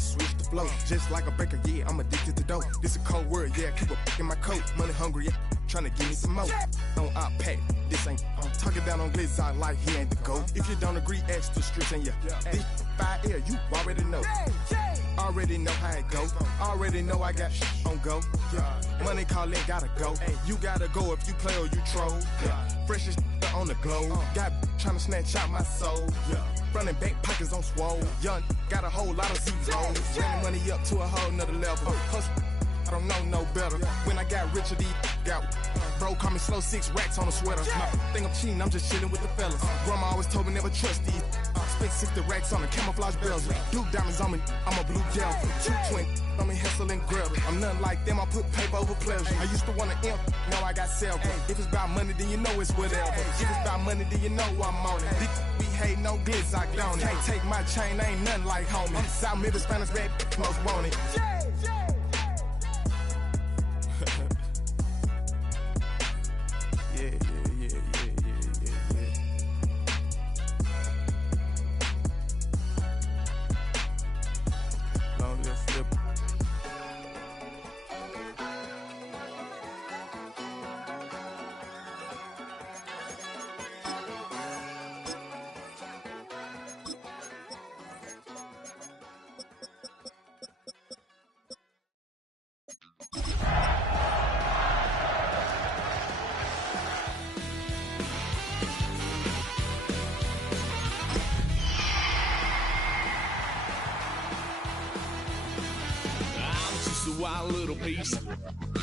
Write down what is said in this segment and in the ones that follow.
switch the flow. Just like a breaker, yeah, I'm addicted to dope. This a cold word, yeah, keep a in my coat. Money hungry, yeah, tryna give me some more. On our pack, this ain't, I'm talking down on Glitz, I like he ain't the go. If you don't agree, ask the streets and this 5L, you already know. Already know how it go. Already know I got on go. Money calling, gotta go. You gotta go if you play or you troll. Freshest on the globe. Got tryna snatch out my soul. Running back pockets on swole. Young, got a whole lot of zeros. Running money up to a whole nother level. Hustle, I don't know no better. When I got richer, these got bro call me slow 6 racks on a sweater. Think I'm cheating, I'm just chilling with the fellas. Grandma always told me never trust these. Spent 60 racks on the camouflage bells. Blue diamonds on me, I'm a blue gel. 220 on me, hustle and grab. I'm nothing like them, I put paper over pleasure. I used to want to imp, now I got several. If it's about money, then you know it's whatever. If it's about money, then you know I'm on it. Be hating no glitz, I don't. Can't take my chain, ain't nothing like homie. South Middle Spanish bad, most want it. Wild little piece.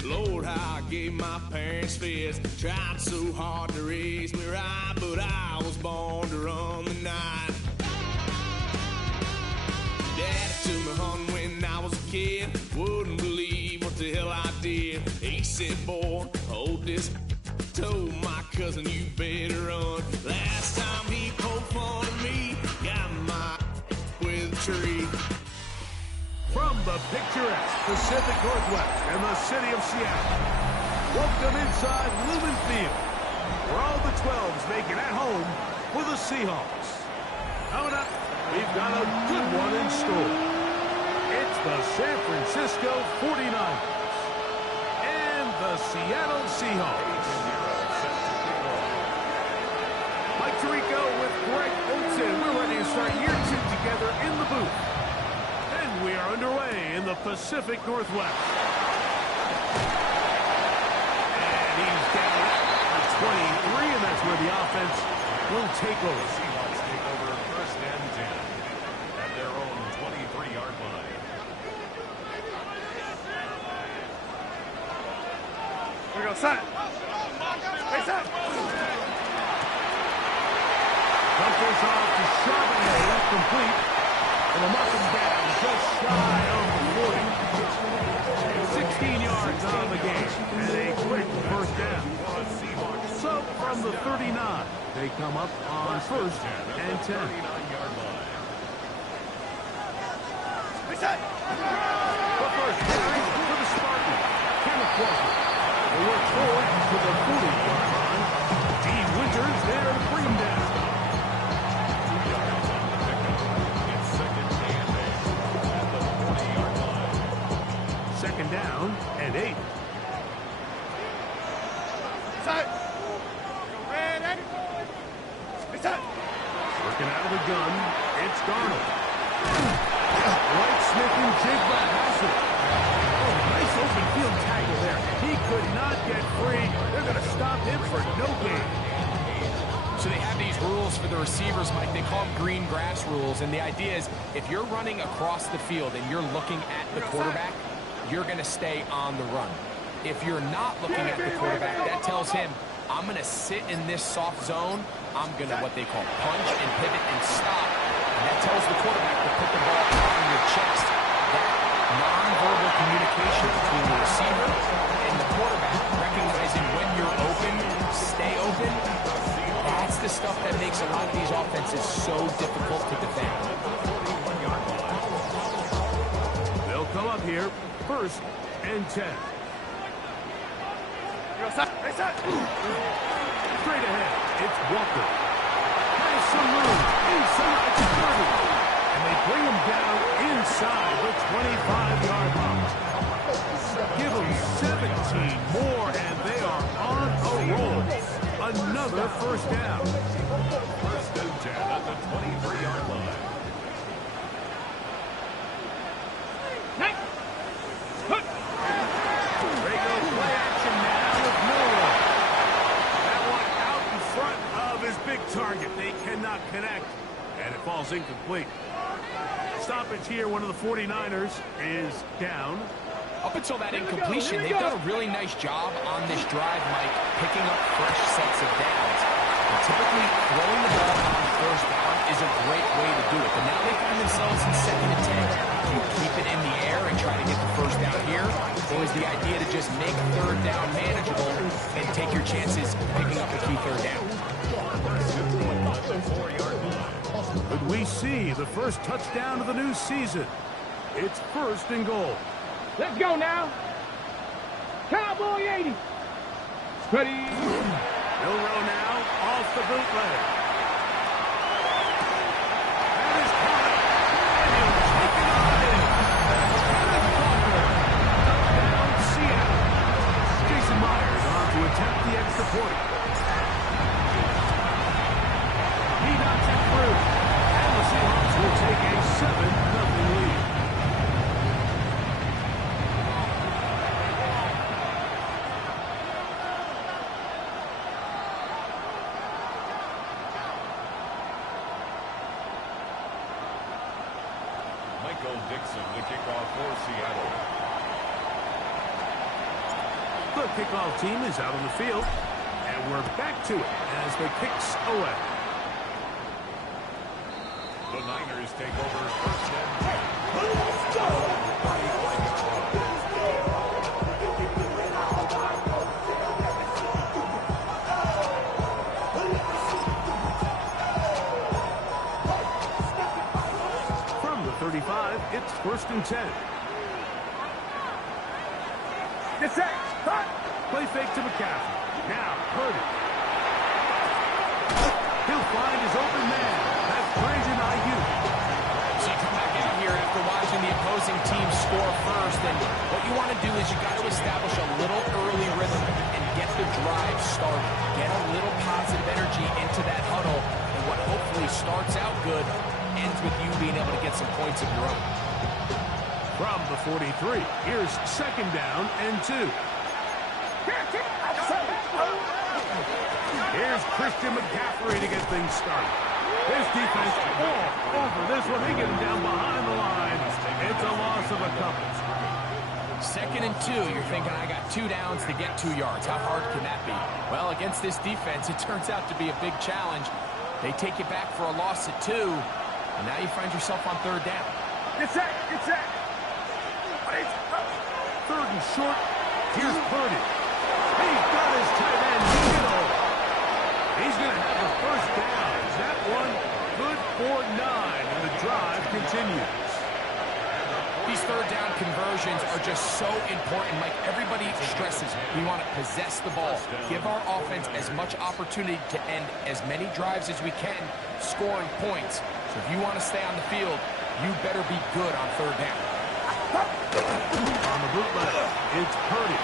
Lord, how I gave my parents fist. Tried so hard to raise me right, but I was born to run the night. Daddy took me hunting when I was a kid. Wouldn't believe what the hell I did. He said, boy, hold this. Told my cousin, you better run. Last time he poked fun at me, got my with a tree. From the picturesque Pacific Northwest and the city of Seattle, welcome inside Lumen Field, where all the 12s make it at home for the Seahawks. Coming up, we've got a good one in store. It's the San Francisco 49ers and the Seattle Seahawks. Mike Tirico with Greg Olsen. We're ready to start year 2 together in the booth. We are underway in the Pacific Northwest. And he's down at 23, and that's where the offense will take over. Seahawks take over first and 10 at their own 23-yard line. Here we go, set. Hey, set. Dump this off to Charbonnet, complete. And a muffin down just shy of the 40. 16 yards on the game. And a quick first down. So from the 39, they come up on first and 10. But first, for the Spartans, Kenneth Walker. They work forward to the 40-yard line. D. Winters there to bring him down. Second down and 8. Working out of the gun, it's Darnold. White Smith and Jigba has it. Oh, nice open field tackle there. He could not get free. They're going to stop him for no gain. So they have these rules for the receivers, Mike. They call them green grass rules. And the idea is if you're running across the field and you're looking at the quarterback, you're going to stay on the run. If you're not looking at the quarterback, that tells him, I'm going to sit in this soft zone. I'm going to what they call punch and pivot and stop. And that tells the quarterback to put the ball on your chest. That nonverbal communication between the receiver and the quarterback, recognizing when you're open, stay open, that's the stuff that makes a lot of these offenses so difficult to defend. They'll come up here, first and 10. Straight ahead, it's Walker. Has some room inside the 30. And they bring him down inside the 25-yard line. Give them 17 more, and they are on a roll. Another first down. First and 10 at the 23-yard line. They go play action now with Miller. That one out in front of his big target. They cannot connect, and it falls incomplete. Stoppage here. One of the 49ers is down. Up until that incompletion, they've done a really nice job on this drive, Mike, picking up fresh sets of downs. And typically, throwing the ball on first down is a great way to do it. But now they find themselves in 2nd and 10. Do you keep it in the air and try to get the first down here? Or is the idea to just make 3rd down manageable and take your chances picking up a key 3rd down? Could we see the first touchdown of the new season? It's 1st and goal. Let's go now. Cowboy 80. Ready. Milroe now off the bootleg. That is caught. And he'll take it on in. Kenneth Walker. Touchdown, Seattle. Jason Myers on to attempt the extra point. He knocks it through. And the Seahawks will take a 7-0 lead. Michael Dixon, the kickoff for Seattle. The kickoff team is out on the field, and we're back to it as the kicks away. The Niners take over 1st and 10. From the 35, it's 1st and 10. Get set. Hot. Play fake to McCaffrey. Now, Purdy. He'll find his open man. That's Brandon Ayuk. So you come back out here after watching the opposing team score first, and what you want to do is you got to establish a little early rhythm and get the drive started. Get a little positive energy into that huddle, and what hopefully starts out good ends with you being able to get some points of your own. From the 43, here's 2nd down and 2. Here's Christian McCaffrey to get things started. His defense all over this one. They get him down behind the line. It's a loss of a couple. 2nd and 2, you're thinking, I got 2 downs to get 2 yards. How hard can that be? Well, against this defense, it turns out to be a big challenge. They take it back for a loss at 2, and now you find yourself on 3rd down. Get set. Get set. 3rd and short. Here's Purdy. He's got his tight end. He's going to have the first down. That one good for 9, and the drive continues. These 3rd down conversions are just so important. Like everybody stresses, we want to possess the ball. Give our offense as much opportunity to end as many drives as we can, scoring points. So if you want to stay on the field, you better be good on 3rd down. On the bootleg, it's Purdy.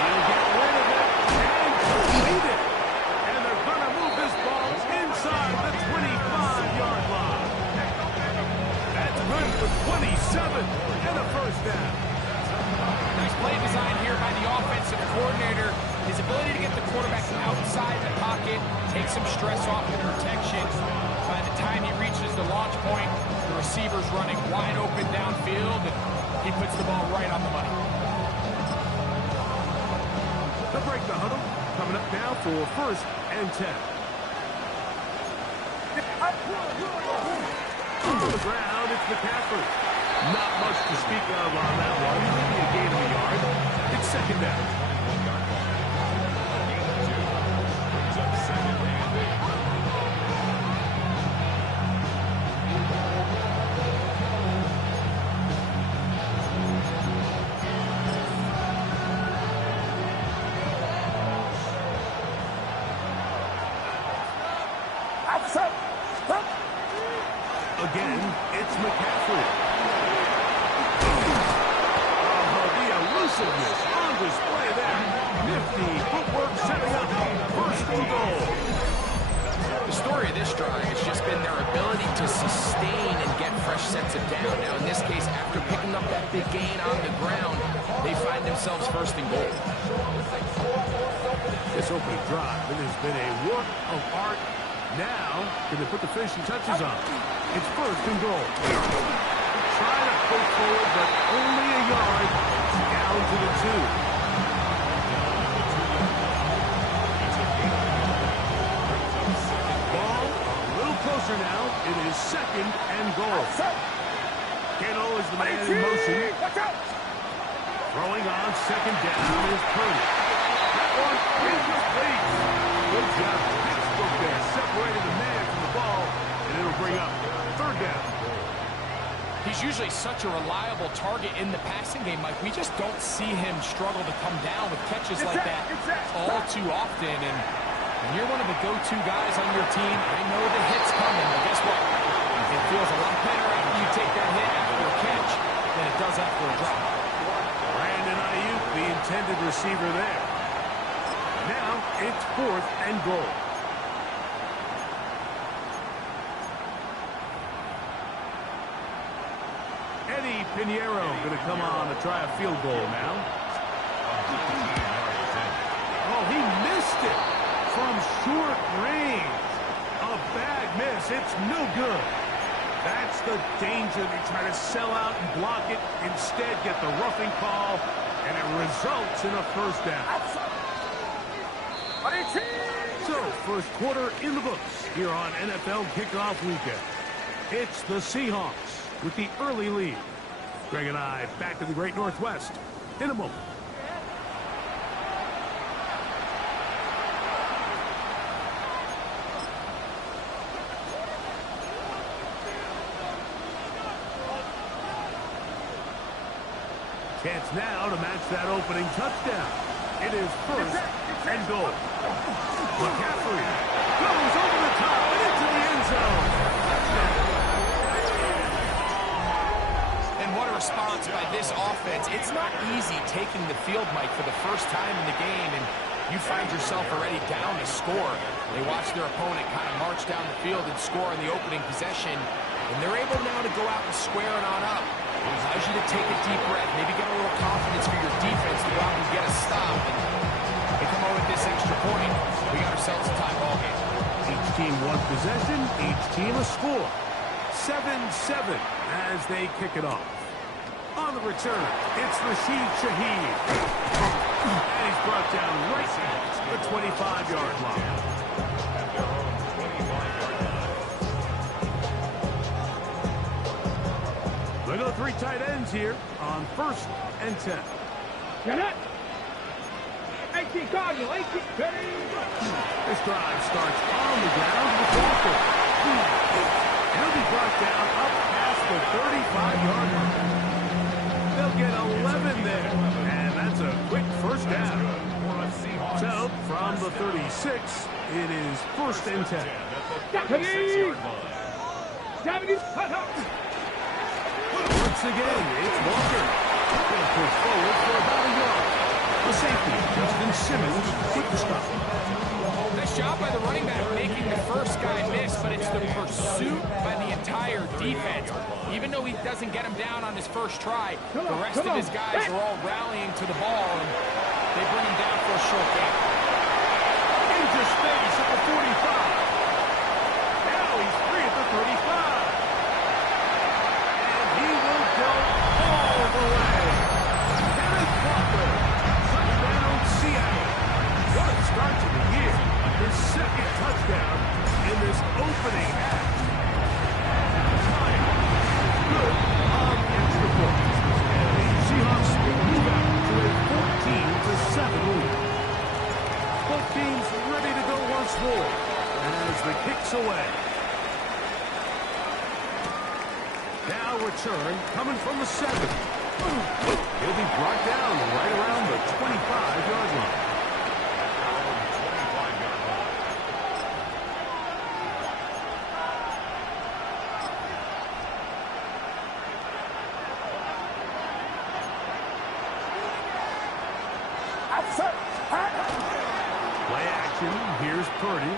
He'll get rid of it and complete it. And they're going to move this ball inside the 25-yard line. That's good for 27 and a first down. Nice play design here by the offensive coordinator. His ability to get the quarterback outside the pocket, take some stress off the protection. By the time he reaches the launch point, the receiver's running wide open downfield, and he puts the ball right on the money. They'll break the huddle. Coming up now for 1st and 10. On the ground, it's McCaffrey. Not much to speak of on that one. Maybe a gain of a yard. It's 2nd down. Again, it's McCaffrey. The elusiveness on display there. Nifty footwork setting up first and goal. The story of this drive has just been their ability to sustain and get fresh sets of down. Now, in this case, after picking up that big gain on the ground, they find themselves first and goal. This opening drive, it has been a work of art. Now, can they put the finishing touches on? It's first and goal. Trying to pull forward, but only a yard. Down to the 2. Closer now. It is second and goal. Kittle is the man in motion. Throwing on second down is Purdy. That one is complete. Good job. Pittsburgh there separating the man from the ball, and it'll bring up third down. He's usually such a reliable target in the passing game, Mike. We just don't see him struggle to come down with catches like that all too often. And when you're one of the go-to guys on your team, I know the hit's coming, but guess what? It feels a lot better after you take that hit after a catch than it does after a drop. Brandon Ayuk, the intended receiver there. Now it's fourth and goal. Eddie Pinheiro going to come on to try a field goal now. Oh, he missed it. From short range, a bad miss. It's no good. That's the danger. They try to sell out and block it. Instead, get the roughing call, and it results in a first down. So, first quarter in the books here on NFL Kickoff Weekend. It's the Seahawks with the early lead. Greg and I back to the Great Northwest in a moment. Chance now to match that opening touchdown. It is first and goal. McCaffrey goes over the top and into the end zone. And what a response by this offense. It's not easy taking the field, Mike, for the first time in the game, and you find yourself already down to score. They watch their opponent kind of march down the field and score in the opening possession, and they're able now to go out and square it on up. It allows you to take a deep breath, maybe get a little confidence for your defense to go out and get a stop. And they come over with this extra point. We got ourselves a tie ball game. Each team one possession, each team a score. 7-7 as they kick it off. On the return, it's Rashid Shaheed. And he's brought down right at the 25-yard line. They go three tight ends here on first and 10. Get it! 18 Cardinal, 18. This drive starts on the ground with Walker. He'll be brought down up past the 35-yard line. They'll get 11 there, and that's a quick first down. So, from the 36, it is first and 10. Once again, it's Walker. He'll push forward for about a yard. The safety, Justin Simmons, with the stop. Nice job by the running back making the first guy miss, but it's the pursuit by the entire defense. Even though he doesn't get him down on his first try, the rest of his guys are all rallying to the ball, and they bring him down for a short gain. Into space at the 45. Now he's free at the 35. And he will go all the way. Kenneth Walker, touchdown Seattle. What a start to the year. His second touchdown in this opening half. Time is good on the extra point. And the Seahawks will move out to a 14-7 lead. Both teams ready to go once more as the kick's away. Now return coming from the 7. He'll be brought down right around the 25-yard line. Play action. Here's Purdy.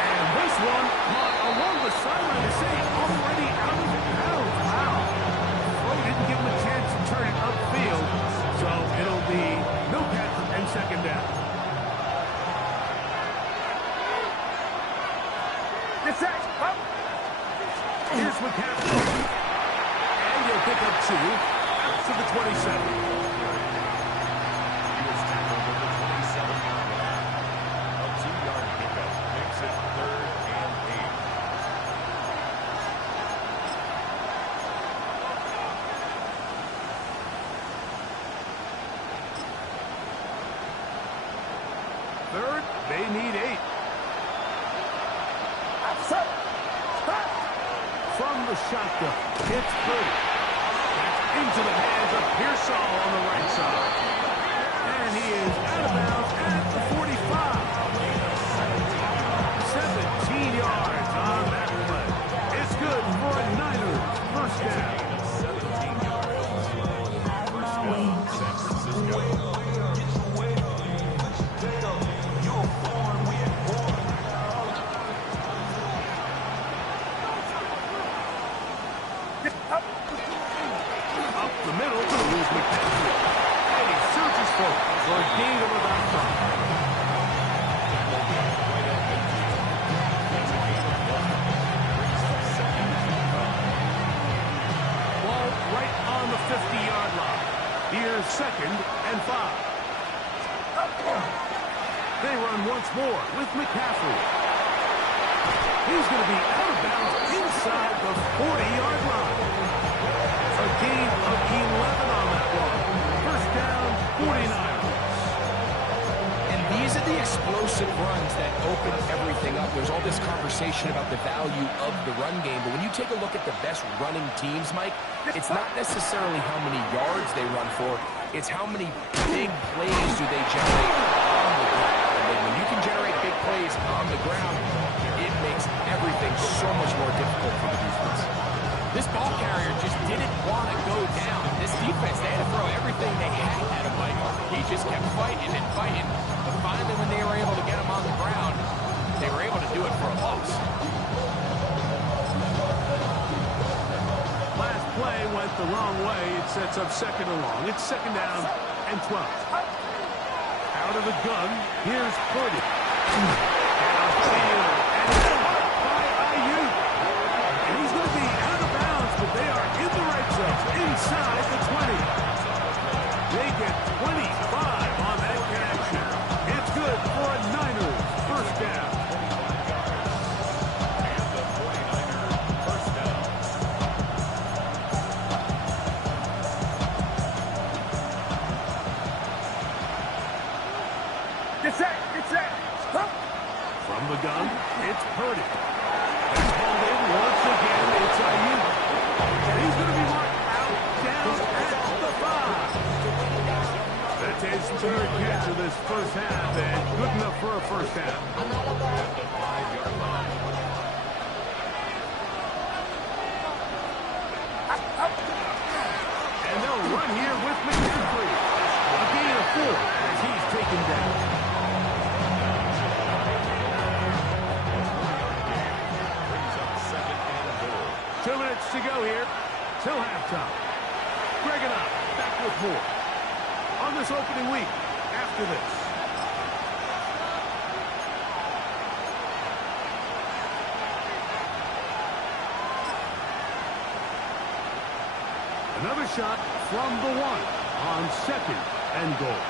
And this one, along the sideline, is saying already out of bounds. Wow. Throw didn't give him a chance to turn it upfield, so it'll be no catch and second down. Here's McCaffrey. And he'll pick up 2 out to the 27. He was tackled at the 27-yard line. A 2-yard pickup makes it 3rd and 8. Third, they need 8. From the shotgun, it's Purdy. That's into the hands of Pearsall on the right side. And he is out of bounds at the 45. 17 yards on that play. It's good for a Niners first down. 17 yards. First down, San Francisco. Up the middle, here's McCaffrey. And he surges forward for a gain of about 5. Ball right on the 50-yard line. Here's 2nd and 5. They run once more with McCaffrey. He's going to be out of bounds inside the 40-yard line. A gain of 11 on that one. First down, 49ers. And these are the explosive runs that open everything up. There's all this conversation about the value of the run game, but when you take a look at the best running teams, Mike, it's not necessarily how many yards they run for, it's how many big plays do they generate on the ground. And when you can generate big plays on the ground, it makes everything so much more difficult for the defense. This ball carrier just didn't want to go down. This defense, they had to throw everything they had at him, Mike. He just kept fighting and fighting. But finally, when they were able to get him on the ground, they were able to do it for a loss. Last play went the wrong way. It sets up 2nd and long. It's 2nd down and 12. Out of the gun, here's Purdy. Downfield, and it's caught by Ayuk. And he's going to be out of bounds, but they are in the right zone, inside the 20. They get 25 on that connection. It's good for a Niners first down. And the 49ers first down. From the gun, it's Purdy. It's hauled in once again. It's Ayuk. And he's going to be marked out down at the 5. That's his 3rd catch of this first half, and good enough for a first down. At the 5-yard line. And they'll run here with McCaffrey. A gain of 4 as he's taken down. Brings up 2nd and goal. 2 minutes to go here till halftime. Greg and I back with more on this opening week after this. Another shot from the 1 on 2nd and goal.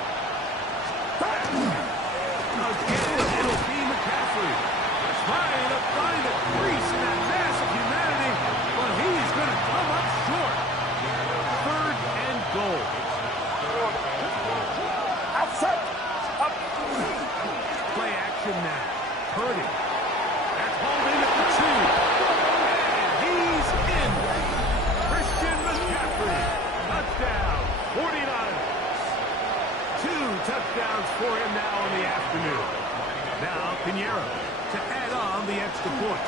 Again, it'll be McCaffrey. Trying to find a crease in that mass of humanity, but he's going to come up short. 3rd and goal. Play action now. Purdy. That's hauled in at the 2. And he's in. Christian McCaffrey. Touchdown. 49ers. 2 touchdowns for him now in the afternoon. Now Pinheiro to add on the extra point.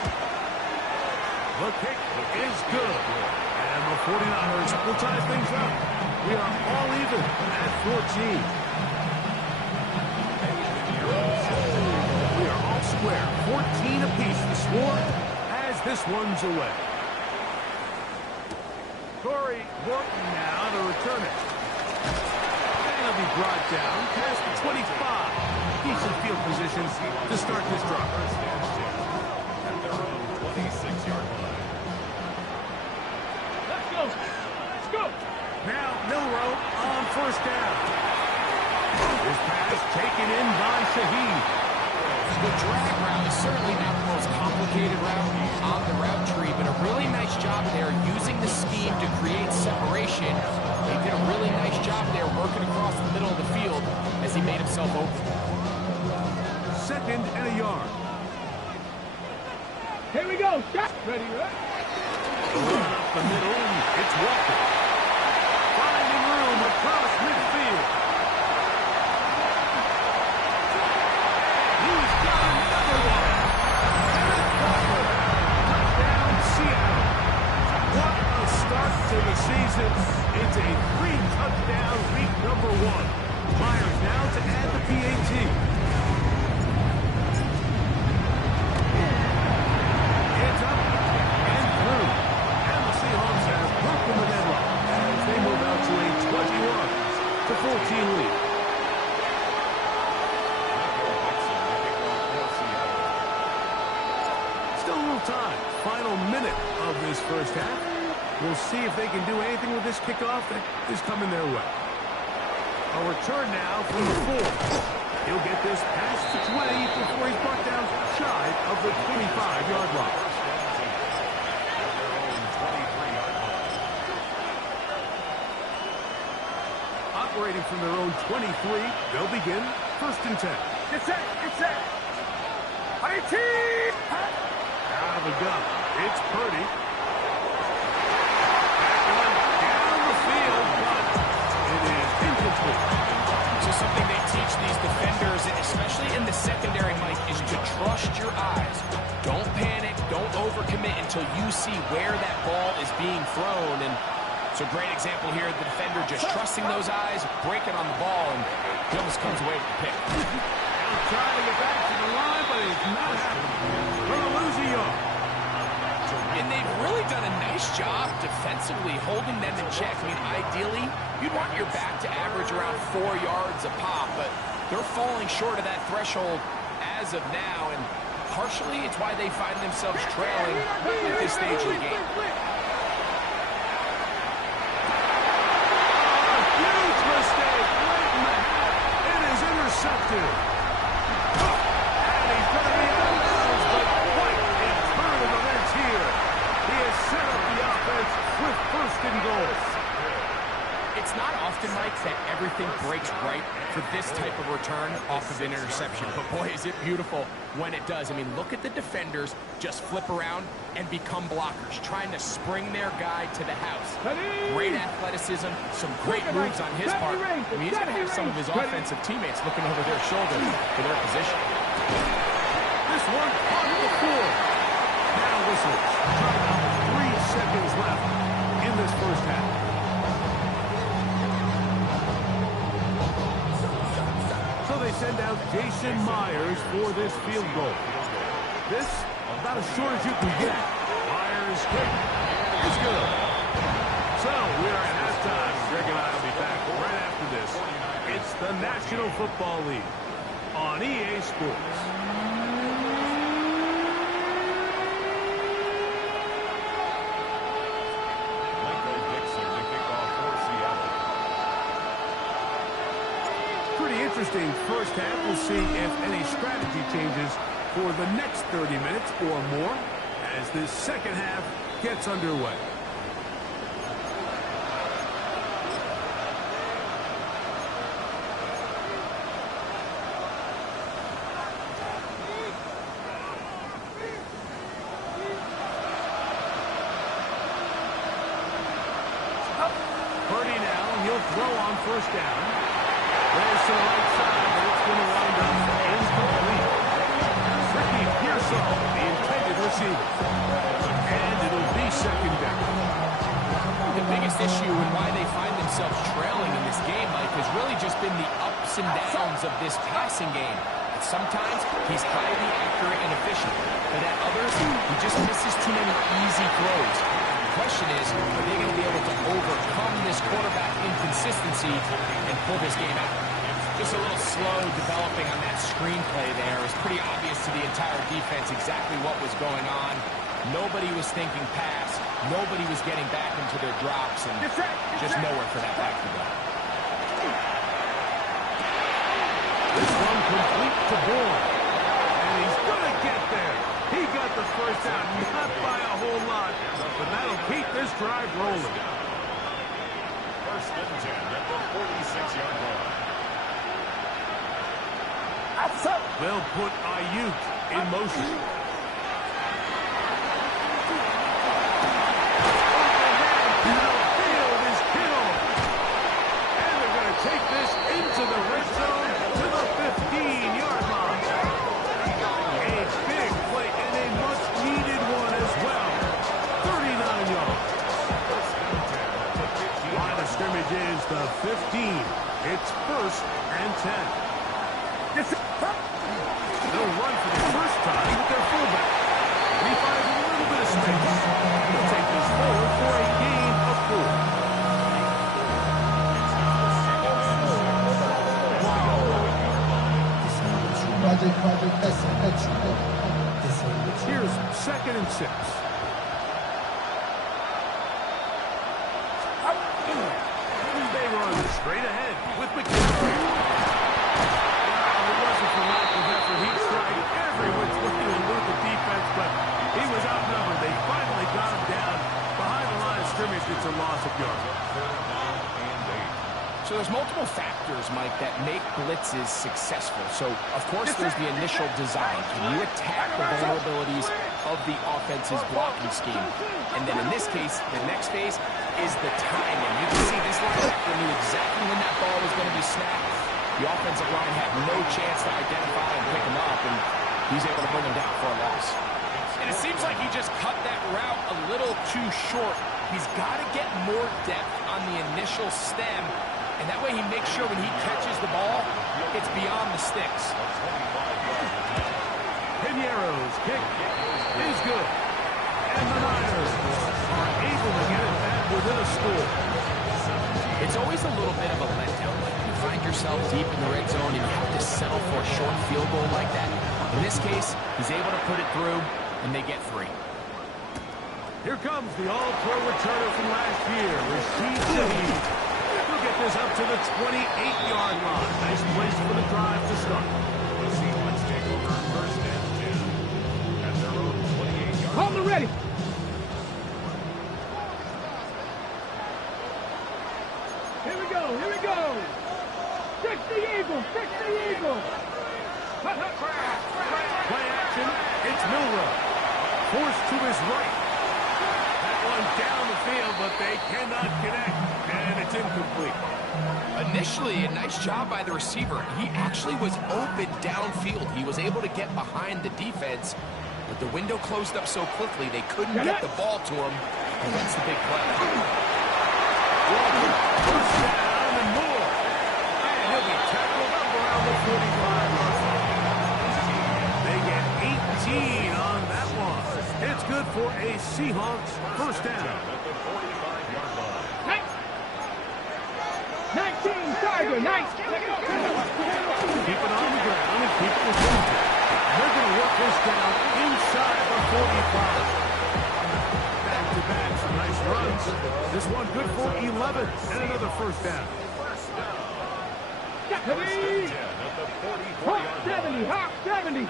The kick is good. And the 49ers will tie things up. We are all even at 14. We are all square. 14 apiece the score as this one's away. Corey Horton now to return it. And he'll be brought down past the 25. Decent field position to start this drive. At their own 26-yard line. Let's go. Let's go. Now Milroe on first down. This pass taken in by Shaheed. The drag route is certainly not the most complicated route on the route tree, but a really nice job there using the scheme to create separation. He did a really nice job there working across the middle of the field as he made himself open. Second and a yard. Here we go. Shot. Ready, right? Run up the middle. It's Walker. Finding room across midfield. He's got another one. Kenneth Walker. Touchdown, Seattle. What a start to the season. It's a 3-touchdown week number 1. Myers now to add the PAT. It's up and through. And the Seahawks have broken the deadlock as they move out to a 21-14 lead. Still a little time. Final minute of this first half. We'll see if they can do anything with this kickoff that is coming their way. A return now from the 4. He'll get this past the 20 before he's brought down shy of the 25-yard line. Operating from their own 23, they'll begin 1st and 10. Get set. Get set. IT. Out of the gun. It's Purdy. Down the field, but it is incomplete. So something they teach these defenders, especially in the secondary, Mike, is to trust your eyes. Don't panic. Don't overcommit until you see where that ball is being thrown. And it's a great example here. The defender just trusting those eyes, breaking on the ball, and he almost comes away with the pick. Now trying to get back to the line, but it's not happening. Gonna lose a yard. And they've really done a nice job defensively holding them in check. I mean, ideally, you'd want your back to average around 4 yards a pop, but they're falling short of that threshold as of now, and partially it's why they find themselves trailing at this stage of the game. Huge mistake late in the half. It is intercepted. And he's going to be out of bounds, but quite a turn of events here. He has set up the offense with 1st and goal. It's not often, Mike, that everything breaks right for this type of return off of an interception. But boy, is it beautiful when it does. I mean, look at the defenders just flip around and become blockers, trying to spring their guy to the house. Great athleticism, some great moves on his part. I mean, he's going to have some of his offensive teammates looking over their shoulder for their position. This one on the floor. Now whistles. 3 seconds left in this first half. So they send out Jason Myers for this field goal. This, about as short as you can get. Myers kick is good. So we are at halftime. Greg and I will be back right after this. It's the National Football League on EA Sports. Interesting first half. We'll see if any strategy changes for the next 30 minutes or more as this second half gets underway. Purdy now, and he'll throw on first down. There's to the right side, but it's going to wind up incomplete. Ricky Pearsall, the intended receiver. And it'll be second down. The biggest issue and why they find themselves themselves trailing in this game, Mike, has really just been the ups and downs of this passing game. Sometimes he's highly accurate and efficient, but at others, he just misses too many easy throws. The question is, are they going to be able to overcome this quarterback inconsistency and pull this game out? Just a little slow developing on that screenplay there. It was pretty obvious to the entire defense exactly what was going on. Nobody was thinking pass. Nobody was getting back into their drops, and just nowhere for that back to go. This one complete to Bourne. And he's going to get there. He got the first down, not by a whole lot, but that'll keep this drive rolling. First and 10 at the 46-yard line. They'll put Ayuk in motion. Field is killed. And they're going to take this into the red zone to the 15-yard line. A big play and a much-needed one as well. 39 yards. Line of scrimmage is the 15. It's first and 10. They'll run for the first time with their fullback. He finds a little bit of space. He'll take this forward for a gain of 4. Here's second and 6. They run straight ahead with McCaffrey. He tried every which way to elude the defense, but he was outnumbered. They finally got him down behind the line of scrimmage. It's a loss of yards. So there's multiple factors, Mike, that make blitzes successful. So, of course, there's the initial design. Can you attack the vulnerabilities of the offense's blocking scheme? And then in this case, the next phase is the timing. You can see this linebacker knew exactly when that ball was going to be snapped. The offensive line had no chance to identify and pick him up, and he's able to bring him down for a loss. And it seems like he just cut that route a little too short. He's got to get more depth on the initial stem, and that way he makes sure when he catches the ball, it's beyond the sticks. Piñeiro's kick is good. And the Niners are able to get it back within a score. It's always a little bit of a letdown. Like you find yourself deep in the red zone and you have to settle for a short field goal like that. In this case, he's able to put it through, and they get 3. Here comes the all-pro returner from last year, Rashid Shaheed. He'll get this up to the 28-yard line. Nice place for the drive to start. The Seahawks take over first and 10 at their own 28-yard line. Hold it ready. Here we go. Here we go. Fix the Eagles. Fix the Eagles. Play action. It's Milroe. Forced to his right. That one down the field, but they cannot connect. And it's incomplete. Initially, a nice job by the receiver. He actually was open downfield. He was able to get behind the defense, but the window closed up so quickly they couldn't get the ball to him, and that's the big play. First down and more. And he'll be tackled up around the 45-yard line. They get 18 on that one. It's good for a Seahawks first down. 19, Tiger, 19. Keep it on the ground and keep it within 10. They're going to work this down inside the 45. Back-to-back, some nice runs. This one good for 11 and another first down. Hawk 70, Hawk 70.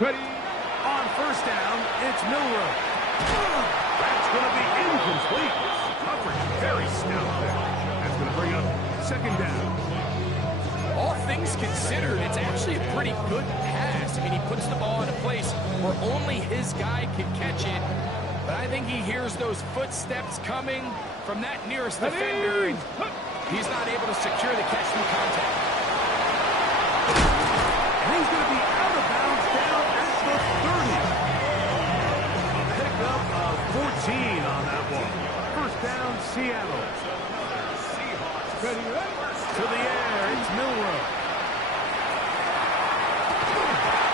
Ready. On first down, it's Milroe. That's going to be incomplete. Coverage very stout there. That's going to bring up second down. All things considered, it's actually a pretty good pass. I mean, he puts the ball in a place where only his guy can catch it. But I think he hears those footsteps coming from that nearest defender, and he's not able to secure the catch through contact. And he's going to be out of bounds down at the 30. A pickup of 14 down, Seattle. Ready? To the air, it's Milroe.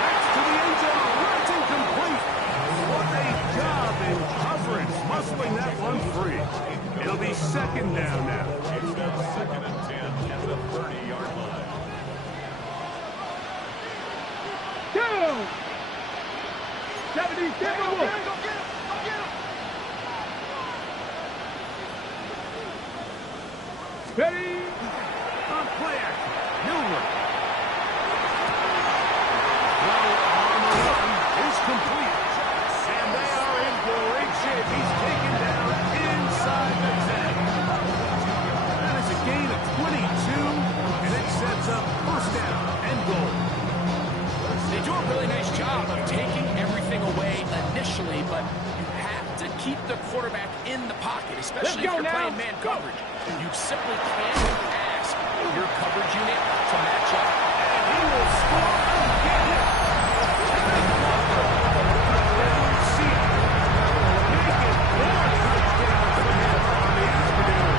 That's to the end zone. That's incomplete. What a job in coverage, muscling that one free. It'll be second down now. Second and 10 at the 30-yard line. Go! 70, get him! Ready? On play action, Milroe. Throw on the run is complete. And they are in great shape. He's taken down inside the 10. That is a gain of 22, and it sets up first down and goal. They do a really nice job of taking everything away initially, but you have to keep the quarterback in the pocket, especially if you're playing man coverage. You simply can't ask your coverage unit to match up. And he will score again. Kenneth Walker. See, make it more touchdowns for him on the afternoon.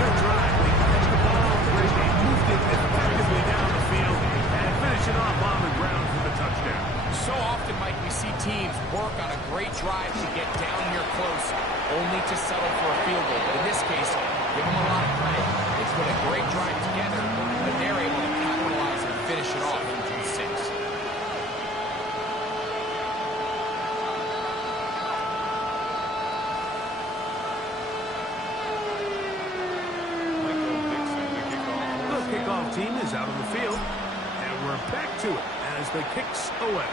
Good drive. They catch the ball great. They moved it effectively down the field and finish it off on the ground for the touchdown. So often, Mike, we see teams work on a great drive to get down here close, only to settle for a field goal. But in this case, give them a lot of credit. They put a great drive together, but they're able to capitalize and finish it off into 6. Michael Dixon to kick off. The kickoff team is out on the field, and we're back to it as the kicks away.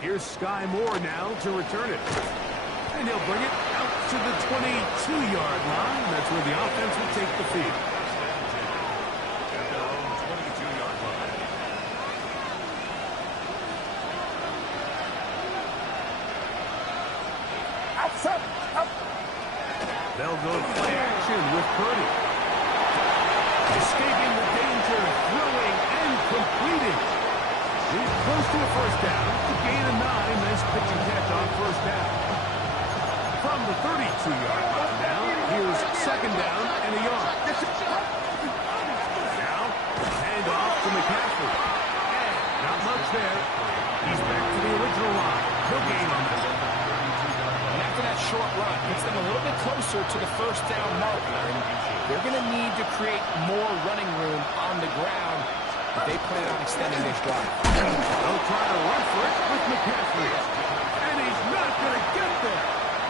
Here's Sky Moore now to return it. And he'll bring it out to the 22-yard line. That's where the offense will take the field. At their own 22-yard line. They'll go play action with Purdy. Escaping the danger, throwing and completing. He's close to a first down. The gain of 9. Nice pitch and catch on first down. From the 32-yard line now, here's second down and a yard. Now, hand off to McCaffrey. And not much there. He's back to the original line. No gain on that. And after that short run, gets them a little bit closer to the first down marker. And they're going to need to create more running room on the ground if they plan on extending this drive. They'll try to run for it with McCaffrey. And he's not going to get there.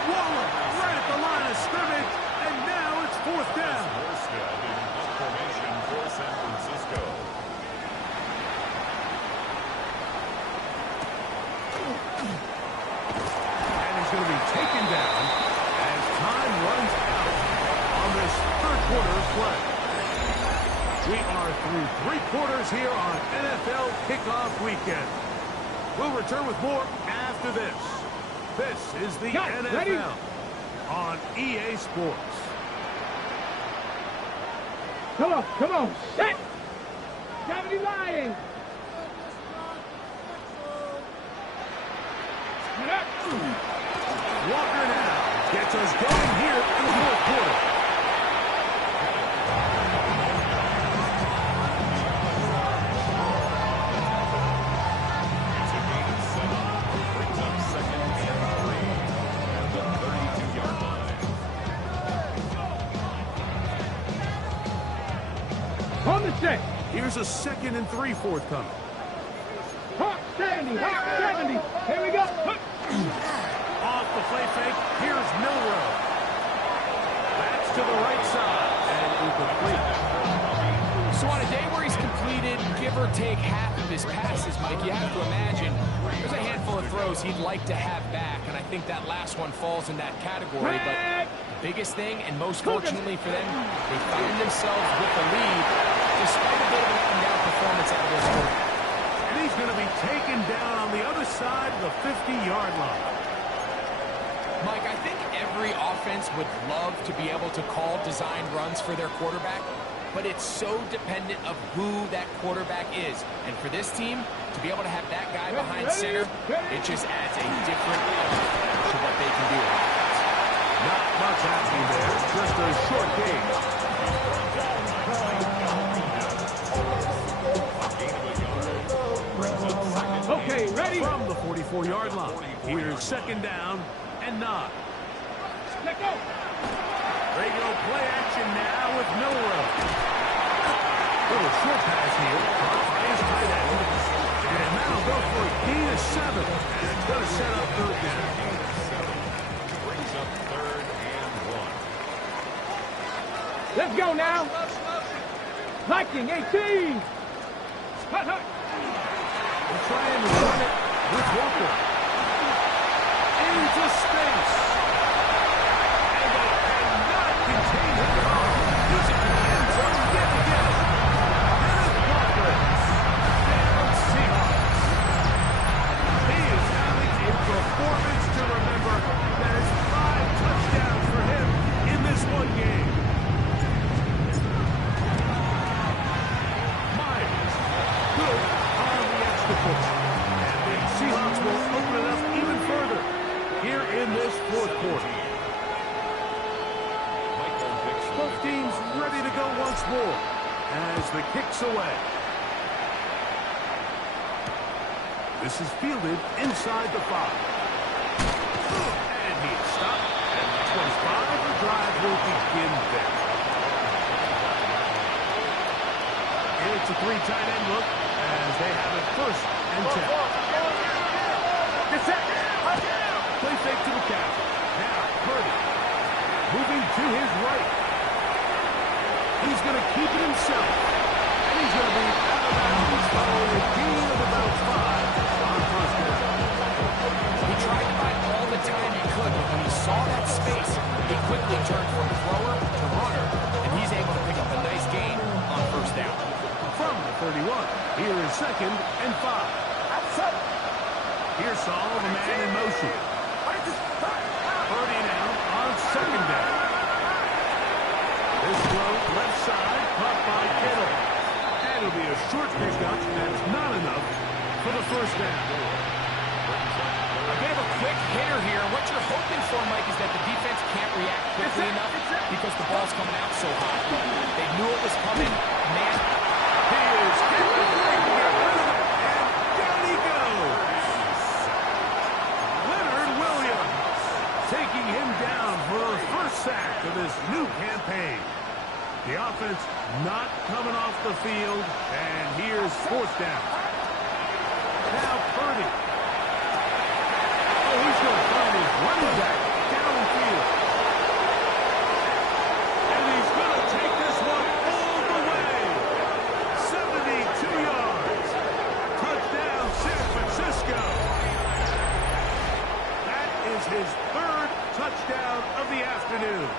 Waller right at the line of scrimmage, and now it's fourth down. Morstead in formation for San Francisco. And he's going to be taken down as time runs out on this third quarter of play. We are through 3 quarters here on NFL Kickoff Weekend. We'll return with more after this. This is the NFL ready? on EA Sports. Come on, set! 70 Lions! Walker now gets us going here in the fourth quarter. It's a gain of 7. Brings up second and 3 at the 32-yard line. On the set! Here's a 2nd and 3 forthcoming. Hawk 70! Hawk 70! Here we go! Off the play fake, here's Milroe. That's to the right side and incomplete. So on a day where he's completed, give or take half of his passes, Mike, you have to imagine there's a handful of throws he'd like to have back, and I think that last one falls in that category. But the biggest thing, and most fortunately for them, they found themselves with the lead despite a bit of an up-and-down performance out of this one. And he's going to be taken down on the other side of the 50-yard line. Mike, I think every offense would love to be able to call design runs for their quarterback, but it's so dependent of who that quarterback is. And for this team, to be able to have that guy behind center, it just adds a different element to what they can do on offense. Not much happening there, just a short game. Okay, ready? From the 44-yard line, here's second down and 9. Let go. They go play action now with Milroe. Little short pass here, caught by his tight end. And that'll go for a gain of 7. And it's going to set up third down. Brings up third and 1. Let's go now. Viking 18. Hut, hut. They're trying to run it with Walker. Into space. And they cannot contain him at all. He's in the end zone yet again. Kenneth Walker. Down Seahawks. He is having a performance to remember. That is 5 touchdowns for him in this one game. Myers. Good on the extra point. And the Seahawks will open it up even further here in this fourth quarter. Both teams ready to go once more as the kick's away. This is fielded inside the 5. And he's stopped at the 25. The drive will begin there. It's a 3 tight end look as they have it first and 10. Play fake to McCaffrey. Now Purdy moving to his right. He's going to keep it himself. And he's going to be out of bounds following a gain of about 5 on first down. He tried to buy all the time he could, but when he saw that space, he quickly turned from thrower to runner, and he's able to pick up a nice gain on first down. From the 31, here is second and 5. Here's Saul, the man in motion. Purdy now on second down. This throw left side, caught by Kittle. And it'll be a short pickup. That's not enough for the first down. A bit of a quick hitter here. What you're hoping for, Mike, is that the defense can't react quickly enough because the ball's coming out so hot. They knew it was coming. Man, He is hit the break to get rid of it. And down he goes. Leonard Williams taking him down for the first sack of this new campaign. The offense not coming off the field. And here's fourth down. Now Purdy. Oh, he's going to find his running back downfield. And he's going to take this one all the way. 72 yards. Touchdown, San Francisco. That is his third touchdown of the afternoon.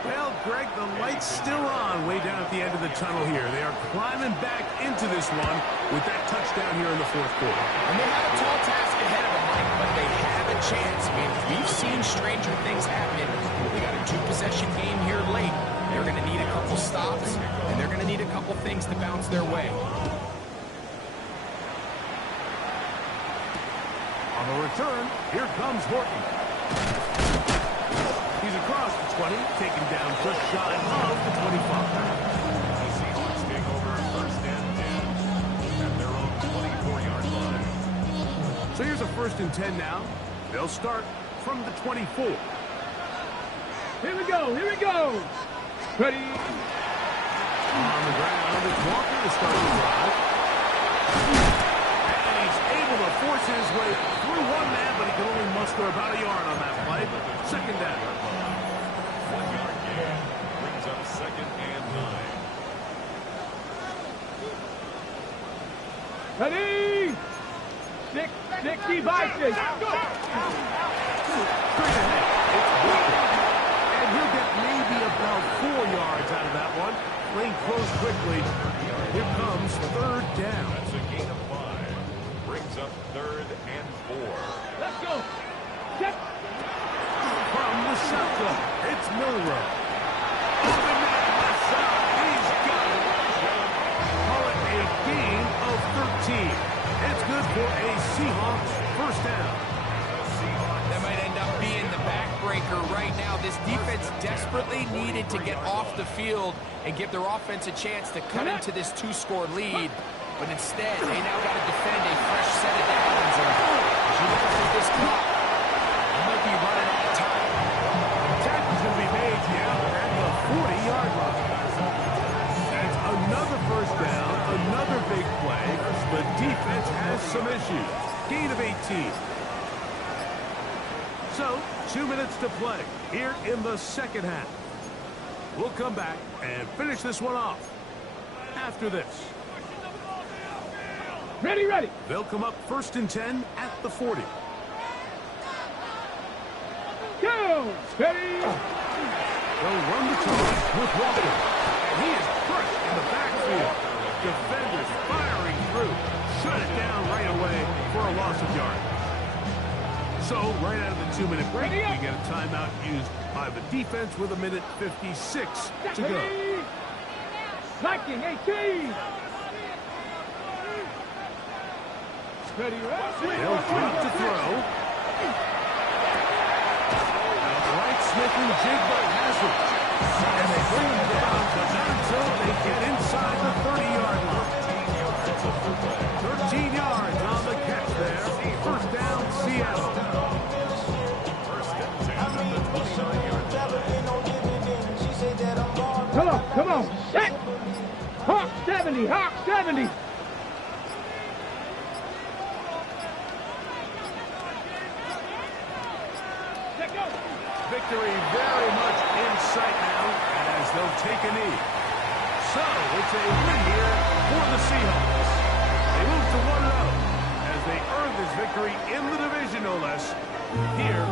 Well, Greg, the light's still on way down at the end of the tunnel here. They are climbing back into this one with that touchdown here in the fourth quarter. and they have a tall task ahead of them, Mike, but they have a chance. I mean, we've seen stranger things happen. They got a 2-possession game here late. They're going to need a couple stops, and they're going to need a couple things to bounce their way. On the return, here comes Horton. He's across the 20, taken down just shy of the 25. The Seahawks take over first and 10 at their own 24-yard line. So here's a first and 10 now. They'll start from the 24. Here we go. Here we go. Ready? On the ground, it's Walker to start the drive. And he's able to force his way through one man, but he can only muster about a yard on that play. Second down. 1-yard gain brings up second and 9. Ready? 60 by 6. Go. Straight ahead, it's Walker. And he'll get maybe about 4 yards out of that one. Lane closed quickly. Here comes third down. That's a gain of 5. Brings up third and 4. Let's go. Step. From the shotgun, it's Milroe. Open tiebreaker right now. This defense desperately needed to get off the field and give their offense a chance to cut into this 2-score lead. But instead, they now got to defend a fresh set of downs. And as you look at this clock, they might be running out of time. Tackle's going to be made here at the 40-yard line. That's another first down, another big play. The defense has some issues. Gain of 18. So, 2 minutes to play here in the second half. We'll come back and finish this one off after this. Ready, ready. They'll come up 1st and 10 at the 40. Go. Steady. They'll run the charge with Walker. And he is crushed in the backfield. Defenders firing through. Shut it down right away for a loss of yard. So, right out of the 2-minute break, we get a timeout used by the defense with 1:56 to go. Liking 18. Steady, They'll drop to throw. Right, Smith and Jigba has it. And they bring him down, but not until they get inside the 30-yard line. 13 yards on the catch there. First down, Seattle. Come on. Set. Hawk 70. Hawk 70. Victory very much in sight now as they'll take a knee. So it's a win here for the Seahawks. They move to 1-0 as they earn this victory in the division, no less, here